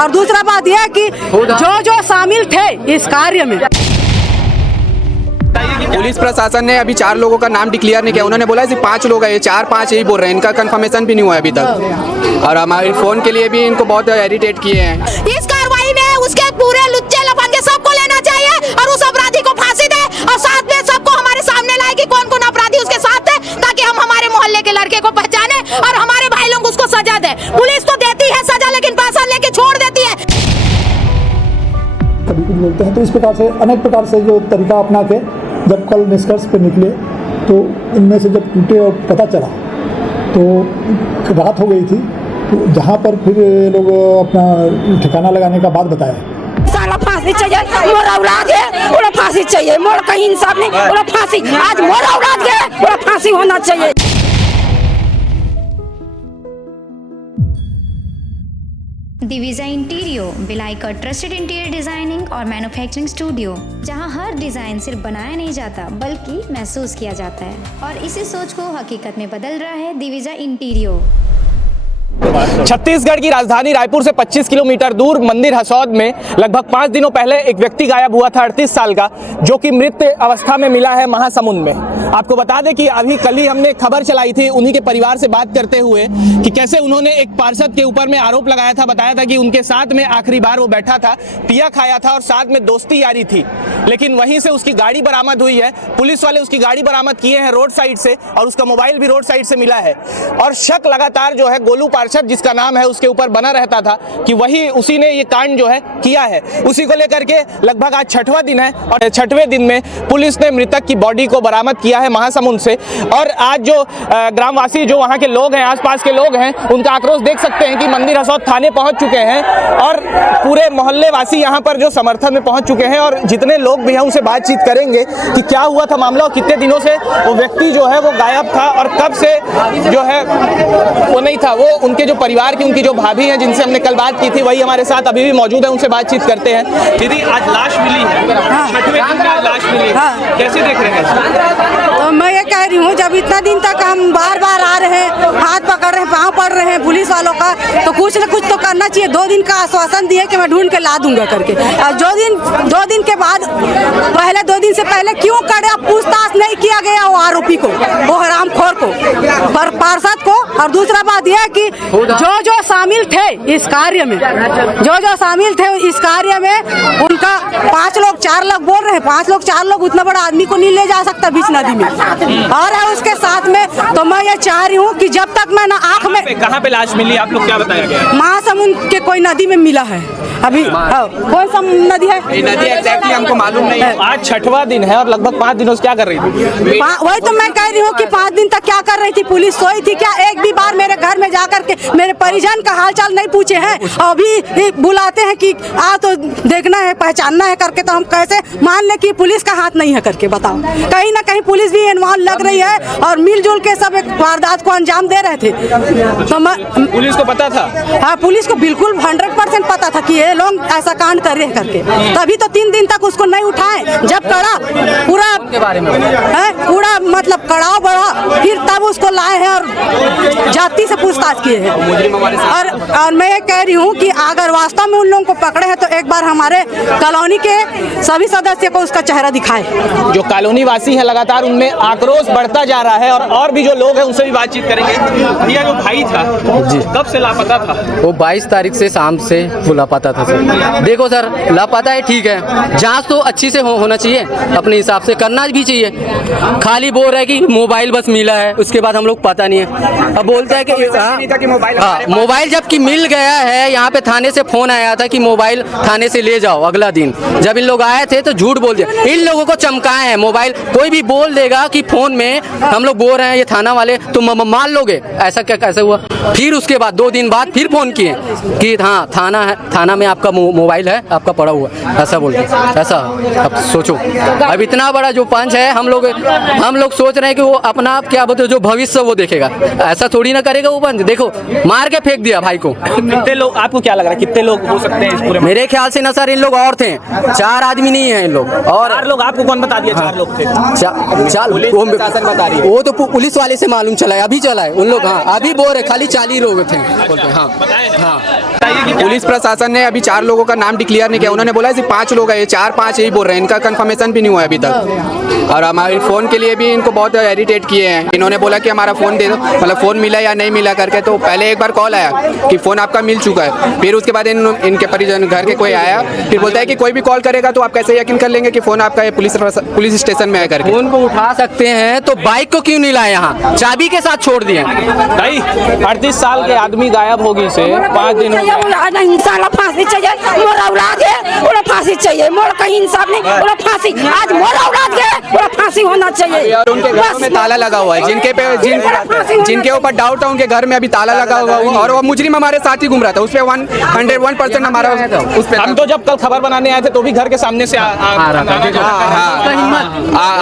और दूसरा बात यह कि जो शामिल थे इस कार्य में। पुलिस प्रशासन ने अभी 4 लोगों का नाम डिक्लेयर नहीं किया। उन्होंने बोला कि 5 लोग हैं, 4-5 यही बोल रहे हैं, इनका कंफर्मेशन भी नहीं हुआ अभी तक। और हमारे फोन के लिए भी इनको बहुत इरिटेट किए हैं। इस कार्रवाई में उसके पूरे लुच्चे लफंगे सबको लेना चाहिए और उस अपराधी को फांसी दे और साथ में सबको हमारे सामने लाए कि कौन कौन अपराधी उसके साथ है, ताकि हम हमारे मोहल्ले के लड़के को पहचाने और हमारे भाई लोग उसको सजा दे। पुलिस तो देती है सजा, लेकिन पैसा लेके छोड़ देती है। कभी कुछ बोलते हैं, तो इस प्रकार से अनेक प्रकार से जो तरीका अपना के जब कल निष्कर्ष पे निकले तो इनमें से जब टूटे और पता चला तो रात हो गई थी। तो जहाँ पर फिर लोग अपना ठिकाना लगाने का बात बताया। साला फांसी चाहिए, मोरा औलाद है, मोरा फांसी चाहिए, मोरा कहीं इंसाफ नहीं, मोरा फांसी, आज मोरा औलाद है, मोरा फांसी होना चाहिए। दिविजा इंटीरियो भिलाई का ट्रस्टेड इंटीरियर डिजाइनिंग और मैन्युफैक्चरिंग स्टूडियो, जहां हर डिजाइन सिर्फ बनाया नहीं जाता बल्कि महसूस किया जाता है, और इसी सोच को हकीकत में बदल रहा है दिविजा इंटीरियो। छत्तीसगढ़ की राजधानी रायपुर से 25 किलोमीटर दूर मंदिर हसौद में लगभग 5 दिनों पहले एक व्यक्ति गायब हुआ था, 38 साल का, जो कि मृत अवस्था में मिला है महासमुंद में। आपको बता दें कि अभी कल ही हमने खबर चलाई थी उन्हीं के परिवार से बात करते हुए कि कैसे उन्होंने एक पार्षद के ऊपर में आरोप लगाया था, बताया था कि उनके साथ में आखिरी बार वो बैठा था, पिया खाया था और साथ में दोस्ती यारी थी। लेकिन वहीं से उसकी गाड़ी बरामद हुई है, पुलिस वाले उसकी गाड़ी बरामद किए हैं रोड साइड से, और उसका मोबाइल भी रोड साइड से मिला है। और शक लगातार जो है गोलू पार्षद जिसका नाम है उसके ऊपर बना रहता था कि वही उसी ने ये कांड जो है किया है। उसी को लेकर के लगभग आज 6वां दिन है और 6वें दिन में पुलिस ने मृतक की बॉडी को बरामद किया है महासमुंद से। और आज जो ग्रामवासी, जो वहाँ के लोग हैं, आसपास के लोग हैं, उनका आक्रोश देख सकते हैं कि मंदिर हसौद थाने पहुँच चुके हैं और पूरे मोहल्ले वासी यहाँ पर जो समर्थन में पहुँच चुके हैं। और जितने लोग भी हैं उनसे बातचीत करेंगे कि क्या हुआ था मामला और कितने दिनों से वो व्यक्ति जो है वो गायब था और कब से जो है वो नहीं था। वो उनके जो परिवार की, उनकी जो भाभी हैं जिनसे हमने कल बात की थी, वही हमारे साथ अभी भी मौजूद है, उनसे बातचीत करते हैं। दीदी, आज लाश मिली है, 6वें दिन में लाश मिली है, कैसे देख रहे हैं? तो मैं ये कह रही हूँ, जब इतना दिन तक हम बार बार आ रहे हैं, हाथ पकड़ रहे हैं, पाँव पड़ रहे हैं पुलिस वालों का, तो कुछ न कुछ तो करना चाहिए। 2 दिन का आश्वासन दिए कि मैं ढूंढ के ला दूंगा करके, और 2 दिन के बाद, पहले 2 दिन से पहले क्यों करे पूछताछ नहीं किया गया वो आरोपी को, वो हरामखोर को, पार्षद को। और दूसरा बात यह कि जो शामिल थे इस कार्य में, जो शामिल थे इस कार्य में, उनका 5 लोग 4 लोग बोल रहे हैं, 5 लोग 4 लोग उतना बड़ा आदमी को नहीं ले जा सकता बीच नदी में, और है उसके साथ में। तो मैं ये चाह रही हूँ कि जब तक मैं ना आँख में, कहाँ पे लाश मिली आप लोग क्या बताया गया? महासमुंद के कोई नदी में मिला है अभी। कौन सा नदी है? नदी एग्जैक्टली हमको मालूम नहीं है। आज 6वां दिन है और लगभग 5 दिनों से क्या कर रही थी? वही तो मैं कह रही हूँ कि 5 दिन तक क्या कर रही थी? पुलिस सोई थी क्या? एक भी बार मेरे घर में जाकर के मेरे परिजन का हालचाल नहीं पूछे हैं। अभी बुलाते हैं कि आ तो देखना है, पहचानना है करके, तो हम कैसे मान ले कि पुलिस का हाथ नहीं है करके? बताओ, कहीं ना कहीं पुलिस भी इन्वॉल्व लग रही है और मिलजुल के सब एक वारदात को अंजाम दे रहे थे। तो पुलिस को पता था? हाँ, पुलिस को बिल्कुल 100% पता था कि ये लोग ऐसा कांड कर रहे हैं करके, तभी तो 3 दिन तक उसको नहीं उठाए। जब कड़ा पूरा पूरा मतलब कड़ाव बढ़ा, फिर तब उसको लाए हैं और जाति से पूछताछ किए हैं। और मैं ये कह रही हूँ कि अगर वास्तव में उन लोगों को पकड़े हैं तो एक बार हमारे कॉलोनी के सभी सदस्य को उसका चेहरा दिखाए। जो कॉलोनी वासी है लगातार उनमें आक्रोश बढ़ता जा रहा है और भी जो लोग हैं उनसे भी बातचीत करेंगे। भैया, जो भाई था जी, कब से लापता था? वो 22 तारीख से शाम से वो लापता था सर। देखो सर, लापता है, ठीक है, जांच तो अच्छी से होना चाहिए, अपने हिसाब से करना भी चाहिए। खाली बोल रहा है कि मोबाइल बस मिला है, उसके बाद हम लोग पता नहीं है। अब बोलता है कि मोबाइल जबकि मिल गया है, यहाँ पे थाने से फोन आया था कि मोबाइल थाने से ले जाओ। अगला दिन जब इन लोग आए थे तो झूठ बोल दिया। इन लोगों को चमकाए हैं मोबाइल। कोई भी बोल देगा कि फोन में हम लोग बोल रहे हैं ये थाना वाले, तो मान लोगे? ऐसा क्या कैसे हुआ? फिर उसके बाद 2 दिन बाद फिर फोन किए कि हाँ थाना है, थाना में आपका मोबाइल है, आपका पड़ा हुआ, ऐसा बोल के। ऐसा अब सोचो, अब इतना बड़ा जो पंच है, हम हम लोग सोच रहे हैं कि वो अपना क्या बोलते जो भविष्य वो देखेगा, ऐसा थोड़ी ना करेगा वो बंद। देखो मार के फेंक दिया भाई को। कितने लोग, आपको क्या लग रहा है कितने लोग हो सकते हैं इस पूरे? मेरे ख्याल से ना सर इन लोग और थे, 4 आदमी नहीं है इन लोग। और 4 लोग आपको कौन बता दिया? 4 लोग थे। वो तो पुलिस वाले से मालूम चला है, अभी चला है उन लोग। हाँ अभी बोल रहे खाली 40 लोग थे। हाँ पुलिस प्रशासन ने अभी 4 लोगों का नाम डिक्लेयर नहीं किया, उन्होंने बोला है 5 लोग हैं, 4-5 यही बोल रहे हैं, इनका कंफर्मेशन भी नहीं हुआ है अभी तक। और हमारे फ़ोन के लिए भी इनको बहुत इरिटेट किए हैं। इन्होंने बोला कि हमारा फ़ोन दे दो, मतलब फ़ोन मिला या नहीं मिला करके। तो पहले एक बार कॉल आया कि फ़ोन आपका मिल चुका है, फिर उसके बाद इनके परिजन घर के कोई आया, फिर बोलता है कि कोई भी कॉल करेगा तो आप कैसे यकीन कर लेंगे कि फ़ोन आपका पुलिस स्टेशन में है करके। फोन को उठा सकते हैं तो बाइक को क्यों नहीं लाए यहाँ, चाबी के साथ छोड़ दिए। भाई 38 साल के आदमी गायब होगी से 5 दिन हो गए। इंसान फांसी चाहिए, मोरा औलाद है, मोरा फांसी चाहिए, मोरा कहीं इंसाफ नहीं, मोरा फांसी। आज मोरा औलाद है, मोरा फांसी होना चाहिए। और उनके घरों में ताला लगा हुआ है, जिनके ऊपर डाउट है उनके घर में अभी ताला लगा हुआ है। और वो मुजरिम हमारे साथ ही घूम रहा था, उस पे 101% हमारा उस पे। हम तो जब कल खबर बनाने आए थे तो भी घर के सामने से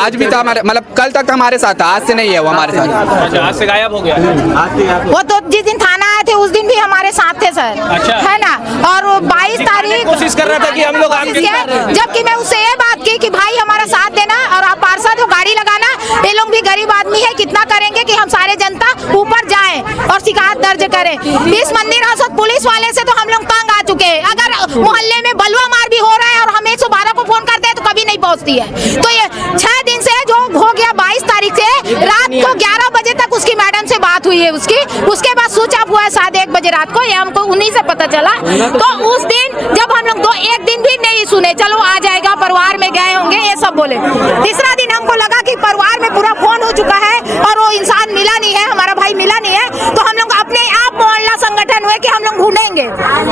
आज भी था हमारे, मतलब कल तक हमारे साथ था, आज से नहीं है वो हमारे साथ। आज से गायब हो गया। वो तो जिस दिन थाना आए थे उस दिन भी हमारे साथ थे सर। अच्छा। है ना। और 22 तारीख कोशिश कर रहा था कि हम लोग जबकि मैं उससे ये बात की कि भाई हमारा साथ देना और आप पार्षद हो गाड़ी लगाना, ये लोग भी गरीब आदमी है, कितना करेंगे कि हम सारे जनता ऊपर जाएं और शिकायत दर्ज करें। इस मंदिर हसद पुलिस वाले से तो हम लोग तंग आ चुके हैं। अगर मोहल्ले में बलवा मार भी हो रहा है और हम 112 को फोन करते हैं तो कभी नहीं पहुंचती है। तो ये 6 दिन से जो हो गया 22 तारीख से रात को 11 बजे तक उसकी मैडम से बात हुई है उसके बाद स्विच ऑफ हुआ है 1:30 बजे रात को, ये हमको उन्हीं से पता चला। तो उस दिन जब हम लोग 1 दिन भी नहीं सुने, चलो आ जाएगा परिवार में गए होंगे ये सब बोले। तीसरा दिन हमको लगा कि परिवार में पूरा फोन हो चुका है और वो इंसान मिला नहीं है, हमारा भाई मिला नहीं है। तो हम लोग अपने आप मोहल्ला संगठन हुए कि हम लोग ढूंढेंगे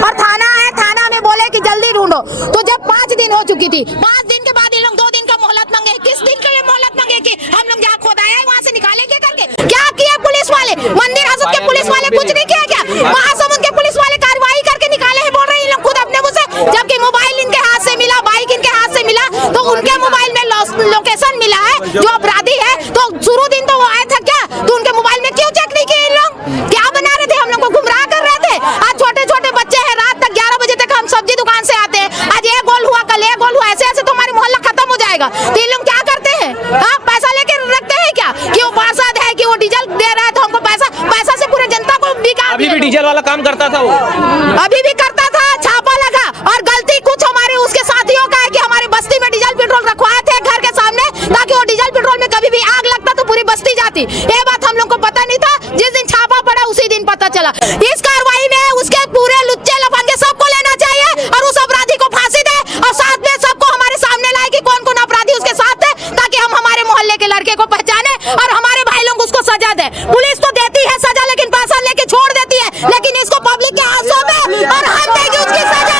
और थाना है, थाना में बोले कि जल्दी ढूंढो। तो जब 5 दिन हो चुकी थी, 5 दिन के बाद इन लोग 2 दिन का मोहलत मांगे। किस दिन के लिए मोहलत मांगे कि हम लोग जहाँ खोदाया है वहाँ से निकालेंगे करके? क्या किया पुलिस वाले? मंदिर हसद के पुलिस वाले कुछ नहीं किया क्या? महासमुंद के पुलिस वाले कार्रवाई करके निकाले हैं, बोल रहे हैं इन लोग खुद अपने मुँह से। जबकि मोबाइल इनके हाथ से मिला, बाइक इनके हाथ से मिला, तो उनके मोबाइल में लोकेशन मिला है जो अपराधी है। तो शुरू दिन तो वो आया था क्या, तो उनके मोबाइल में क्यों चेक नहीं किए इन लोग? क्या बना रहे थे? हम लोग को गुमराह कर रहे थे। आज छोटे छोटे बच्चे हैं, रात तक 11 बजे तक हम सब्जी दुकान से आते हैं, आज ये गोल हुआ, कल ये गोल हुआ, ऐसे ऐसे तो हमारी मोहल्ला खत्म हो जाएगा। तो इन लोग क्या करते हैं? हाँ, पैसा लेके रखते हैं क्या कि वो पार्षद है कि वो डीजल दे रहा है तो हमको पैसा से पूरे जनता को बिका। अभी भी डीजल वाला काम करता था वो, अभी भी करता था, छापा लगा। और गलती कुछ हमारे उसके साथियों का है कि हमारे बस्ती में डीजल पेट्रोल रखवाए थे घर के सामने, ताकि वो डीजल पेट्रोल में कभी भी आग लगता तो पूरी बस्ती जाती। ये बात हम लोग को पता नहीं था, जिस दिन छापा पड़ा उसी दिन पता चला। इस कार्रवाई में उसके पूरे लुच्चे लफंगे सबको लेना चाहिए और उस अपराधी को फांसी दे और साथ में सबको हमारे सामने लाए कि कौन कौन अपराधी उसके साथ है, ताकि हम हमारे मोहल्ले के लड़के को पहचाने और हमारे भाई लोग उसको सजा दे। पुलिस तो देती है सजा, लेकिन पैसा लेके छोड़ देती है, लेकिन इसको पब्लिक के हाथों में और हम देंगे उसकी सजा।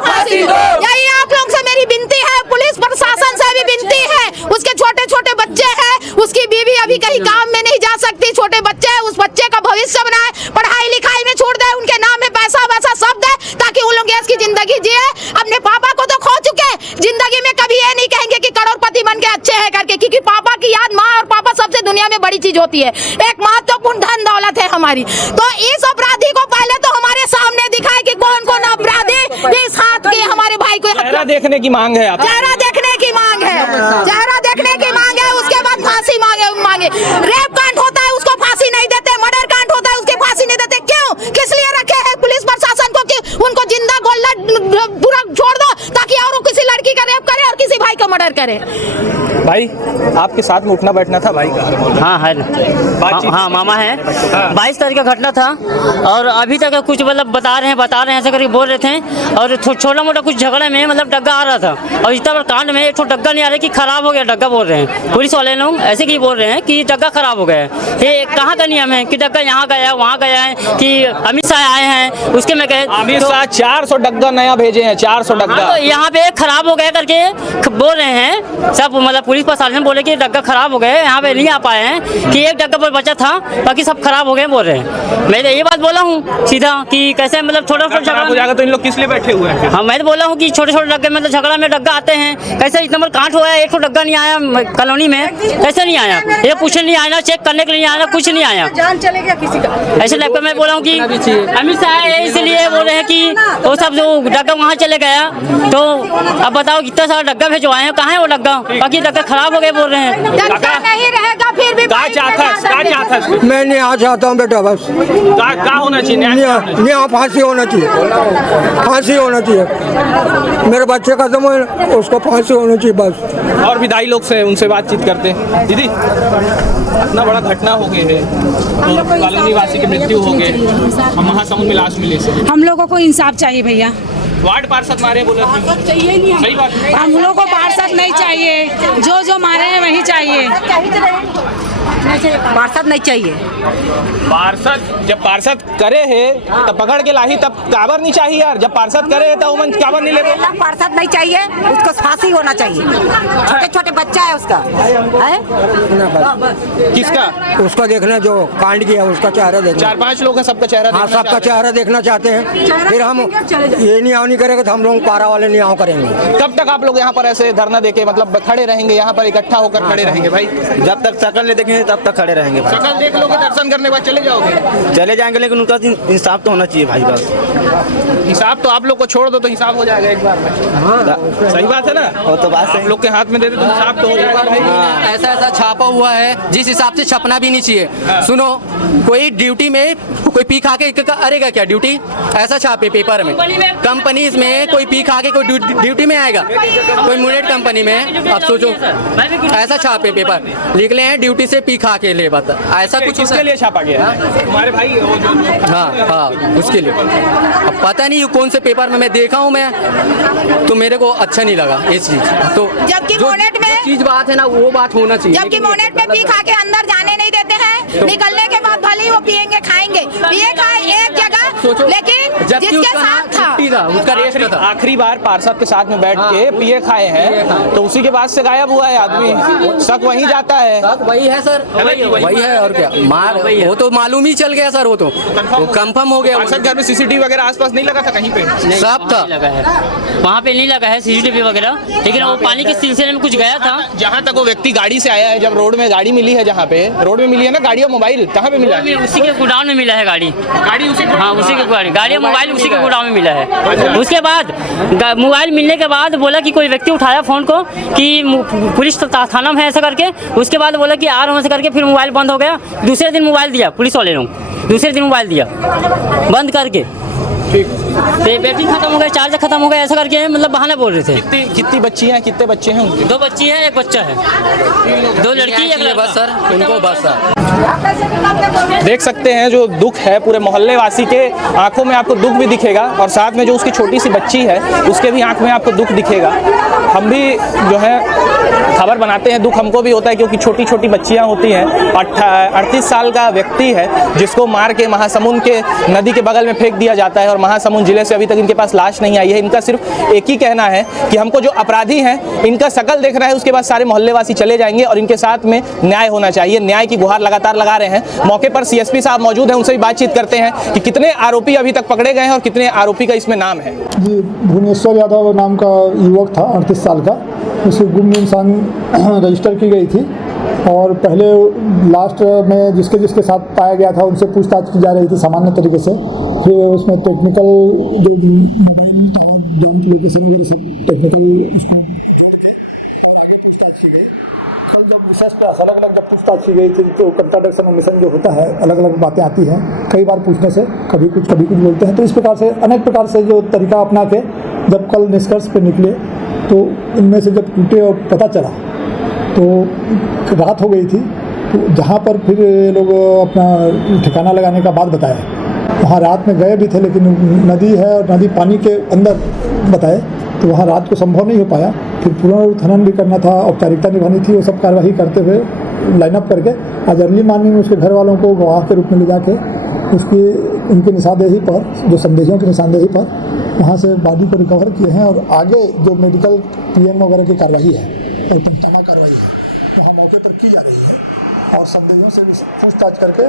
फांसी दो। यही आप लोग से मेरी विनती है, पुलिस प्रशासन से भी विनती है। उसके छोटे छोटे बच्चे हैं, उसकी बीवी अभी कहीं काम में नहीं जा सकती, छोटे बच्चे हैं, उस बच्चे का भविष्य बनाए, पढ़ाई लिखाई में छोड़ दे, उनके नाम में पैसा वैसा सब दे, ताकि वो लोग इसकी जिंदगी जिए। अपने पापा को तो खो चुके, जिंदगी में कभी ये नहीं कहेंगे कि करोड़पति बन के अच्छे हैं करके, क्योंकि पापा की याद, माँ और पापा सबसे दुनिया में बड़ी चीज होती है, एक महत्वपूर्ण धन दौलत है हमारी। तो इस अपराधी को पहले तो हमारे सामने दिखाए कि कौन कौन अपराधी इस हाथ के हमारे भाई को चेहरा देखने की मांग है। आप चेहरा देखने की मांग है, चेहरा देखने की मांग है। उसके बाद फांसी मांगे। रेप कांड होता है उसको फांसी नहीं देते, मर्डर कांड होता है उसके फांसी नहीं देते। क्यों? किस लिए रखे हैं पुलिस प्रशासन को कि उनको जिंदा गोल्ला पूरा छोड़ दो, ताकि और किसी लड़की का रेप करे और किसी भाई का मर्डर करे। भाई आपके साथ में उठना बैठना था भाई का? हाँ है ना, हाँ मामा है। 22 तारीख का घटना था और अभी तक कुछ मतलब बता रहे हैं ऐसे करके बोल रहे थे। और छोटा मोटा कुछ झगड़े में मतलब डग्गा आ रहा था और इतना बड़ा कांड में एक तो डग्गा नहीं आ रहा कि खराब हो गया डग्गा बोल रहे हैं पुलिस वाले लोग, ऐसे की बोल रहे हैं कि डग्गा खराब हो गया है। ये कहाँ का नियम है कि डग्गा यहाँ गया वहाँ गया है कि अमित शाह आए हैं उसके में गए अमित शाह 400 डग्गा नया भेजे हैं, 400 डग्गा। तो यहाँ पे खराब हो गया करके बोल रहे हैं सब, मतलब पुलिस प्रशासन बोले कि डग्गा खराब हो गए, यहाँ पे नहीं आ पाए हैं, कि एक डग्गा पर बचा था, बाकी सब खराब हो गए बोल रहे हैं। मैं तो ये बात बोला हूँ सीधा कि कैसे मतलब छोटा खराब हो जाएगा तो इन लोग किस लिए बैठे हुए हैं? हाँ, मैं तो बोला हूँ कि छोटे छोटे डग्गे में तो झगड़ा में डग्गा आते हैं, कैसे इतना बड़ा कांड हुआ है, एक तो डग्गा नहीं आया कॉलोनी में, कैसे नहीं आया? ये पूछने नहीं आया, चेक करने के लिए आया, कुछ नहीं आया, जान चले गया किसी का। ऐसे लगता मैं बोला हूँ कि अमित शाह इसलिए बोल रहे हैं कि वो सब जो डग्गा वहाँ चले गया, तो अब बताओ कितना सारा डग्गा भेजवाए हैं, कहाँ है वो डग्गा? बाकी डग्गा खराब हो गए बोल रहे हैं। डग्गा नहीं रहेगा फिर भी क्या चाहता? मैं न्याय चाहता हूँ बेटा, बस क्या होना चाहिए? न्याय फांसी होना चाहिए, फांसी होना चाहिए। मेरे बच्चे का दम है, उसको फांसी होना चाहिए बस। और विधायी लोग से उनसे बातचीत करते हैं। दीदी, इतना बड़ा घटना हो गई है, तो कॉलोनी वासी की मृत्यु हो गई, हम महासमुंद में लाश मिले से हम लोगों को इंसाफ चाहिए भैया। वार्ड पार्षद मारे बोले चाहिए नहीं, सही बात है। हम लोगों को पार्षद नहीं चाहिए, जो मारे हैं वही चाहिए, पार्षद नहीं चाहिए। पार्षद जब पार्षद करे है तब पकड़ के लाही, तब काबर नहीं चाहिए यार। जब पार्षद करे तो उमन काबर नहीं ले? पार्षद नहीं चाहिए, उसको फांसी होना चाहिए। छोटे छोटे बच्चा है उसका, है किसका? उसका देखना जो कांड किया, उसका चेहरा देखना। 4-5 लोग हैं, सबका चेहरा हाँ, सबका चेहरा देखना चाहते हैं। फिर हम ये नहीं आओ नहीं करेंगे तो हम लोग पारा वाले नहीं आओ करेंगे। कब तक आप लोग यहाँ पर ऐसे धरना देके मतलब खड़े रहेंगे, यहाँ पर इकट्ठा होकर खड़े रहेंगे भाई? जब तक शकल नहीं देखेंगे तब तक खड़े रहेंगे भाई। शकल देख लोगे, दर्शन करने के बाद चले जाओगे? चले जाएंगे, लेकिन उनका इंसाफ तो होना चाहिए भाई बस। हिसाब तो आप लोग को छोड़ दो तो हिसाब हो जाएगा एक बार में। हाँ, सही बात है ना? वो तो बात आप लोग के हाथ में दे दे तो हिसाब तो हो जाएगा भाई। ऐसा ऐसा छापा हुआ है जिस हिसाब से छपना भी नहीं चाहिए। सुनो, कोई ड्यूटी में कोई पी खा के करेगा क्या ड्यूटी? ऐसा छापे पेपर में, कंपनीज में कोई पी खा के कोई ड्यूटी में आएगा? कोई मुनेट कंपनी में आप सोचो, ऐसा छापे पेपर लिख ले हैं ड्यूटी से पी खा के ले बता, ऐसा कुछ उसके लिए छापा गया है हमारे भाई। हाँ, उसके लिए अब पता नहीं कौन से पेपर में मैं देखा हूँ मैं, तो मेरे को अच्छा नहीं लगा ये चीज। तो जबकि मोनेट में चीज बात है ना, वो बात होना चाहिए। जबकि मोनेट में पी खा के अंदर जाने नहीं देते हैं, निकलने के बाद भले ही वो पिएंगे खाएंगे, पिए खाए एक जगह, लेकिन जिसके साथ था उसका रेस्ट था। आखिरी बार पार्षद के साथ में बैठ के पिए खाए हैं, तो उसी के बाद से गायब हुआ है आदमी। शक वहीं जाता है। वही है सर, वही है और क्या। मार वो तो मालूम ही चल गया सर, वो तो कंफर्म हो गया। पार्षद घर में सीसीटीवी वगैरह आसपास नहीं लगा था कहीं पे? सब था, वहाँ पे नहीं लगा है सीसीटीवी वगैरह, लेकिन वो पानी के सिलसिले में कुछ गया था। जहाँ तक वो व्यक्ति गाड़ी से आया है, जब रोड में गाड़ी मिली है, जहाँ पे रोड में मिली है ना गाड़ी और मोबाइल, कहाँ पे मिला है? उसी के गोडाउन में मिला है गाड़ी उसी हाँ, उसी के गाड़ी और मोबाइल उसी के गोडाउन में मिला है। उसके बाद मोबाइल मिलने के बाद बोला कि कोई व्यक्ति उठाया फोन को कि पुलिस थाना में है ऐसा करके, उसके बाद बोला कि आ रहा हूँ ऐसा करके, फिर मोबाइल बंद हो गया। दूसरे दिन मोबाइल दिया पुलिस वाले लोग, दूसरे दिन मोबाइल दिया बंद करके, बैटरी खत्म हो गया, चार्जर खत्म हो गया, ऐसा करके मतलब बहाना बोल रहे थे। कितनी बच्ची हैं, कितने बच्चे हैं उनके? 2 बच्ची है, 1 बच्चा है, 2 लड़की एक लड़का। बस सर, उनको बस सर। देख सकते हैं जो दुख है पूरे मोहल्ले वासी के आंखों में, आपको दुख भी दिखेगा और साथ में जो उसकी छोटी सी बच्ची है उसके भी आंख में आपको दुख दिखेगा। हम भी जो है खबर बनाते हैं, दुख हमको भी होता है क्योंकि छोटी छोटी बच्चियां होती हैं। 38 साल का व्यक्ति है जिसको मार के महासमुंद के नदी के बगल में फेंक दिया जाता है और महासमुंद जिले से अभी तक इनके पास लाश नहीं आई है। इनका सिर्फ एक ही कहना है कि हमको जो अपराधी हैं इनका शकल देखना है, उसके बाद सारे मोहल्ले वासी चले जाएंगे और इनके साथ में न्याय होना चाहिए। न्याय की गुहार लगातार लगा रहे हैं। मौके पर सीएसपी साहब मौजूद हैं, उनसे भी बातचीत करते हैं कि कितने आरोपी अभी तक पकड़े गए हैं और कितने आरोपी का इसमें नाम है। जी, भुवनेश्वर यादव नाम का युवक था, 38 साल का। उसकी गुम इंसान रजिस्टर की गई थी और पहले लास्ट में जिसके साथ पाया गया था उनसे पूछताछ की जा रही थी सामान्य तरीके से। फिर उसमें टेक्निकल जो टेक्निकल कल जब विशेष प्रयास अलग अलग जब पूछताछ की गई थी तो कंट्राडिक्शन और मिशन जो होता है, अलग अलग बातें आती हैं कई बार पूछने से, कभी कुछ बोलते हैं। तो इस प्रकार से अनेक प्रकार से जो तरीका अपना के जब कल निष्कर्ष पे निकले तो इनमें से जब टूटे और पता चला तो रात हो गई थी। तो जहाँ पर फिर लोग अपना ठिकाना लगाने का बात बताया, वहाँ रात में गए भी थे लेकिन नदी है और नदी पानी के अंदर बताए तो वहाँ रात को संभव नहीं हो पाया। फिर पुनरुत्खनन भी करना था, औपचारिकता निभानी थी, वो सब कार्यवाही करते हुए लाइनअप करके आज अर्ली मॉर्निंग में उसके घर वालों को गवाह के रूप में ले जाके उसकी उनकी निशानदेही पर, जो संदेहियों की निशानदेही पर वहाँ से बॉडी को रिकवर किए हैं और आगे जो मेडिकल पीएम वगैरह की कार्रवाई है थाना कार्रवाई है यहाँ मौके पर की जा रही है और संदेहियों से पूछताछ करके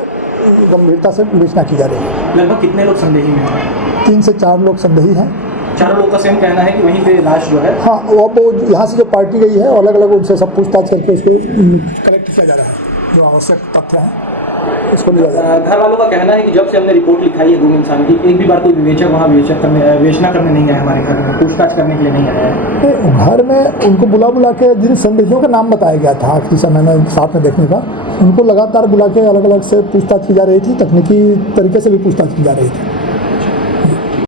गंभीरता से विवेचना की जा रही है। लगभग कितने लोग संदेही हैं? 3 से 4 लोग संदेही हैं। 4 लोगों का सेम कहना है कि वहीं पे लाश जो है। हाँ, वो अब यहाँ से जो पार्टी गई है अलग अलग उनसे सब पूछताछ करके उसको कलेक्ट किया जा रहा है, जो आवश्यक तथ्य हैं उसको लिया जा रहा है। घर वालों का कहना है कि जब से हमने रिपोर्ट लिखाई है गुम इंसान की, एक भी बार कोई विवेचक वहाँ विवेचना करने नहीं आया, हमारे घर में पूछताछ करने के लिए नहीं आया। घर में उनको बुला के जिन संदिग्धों का नाम बताया गया था आखिरी समय में साथ में देखने का, उनको लगातार बुला के अलग अलग से पूछताछ की जा रही थी, तकनीकी तरीके से भी पूछताछ की जा रही थी।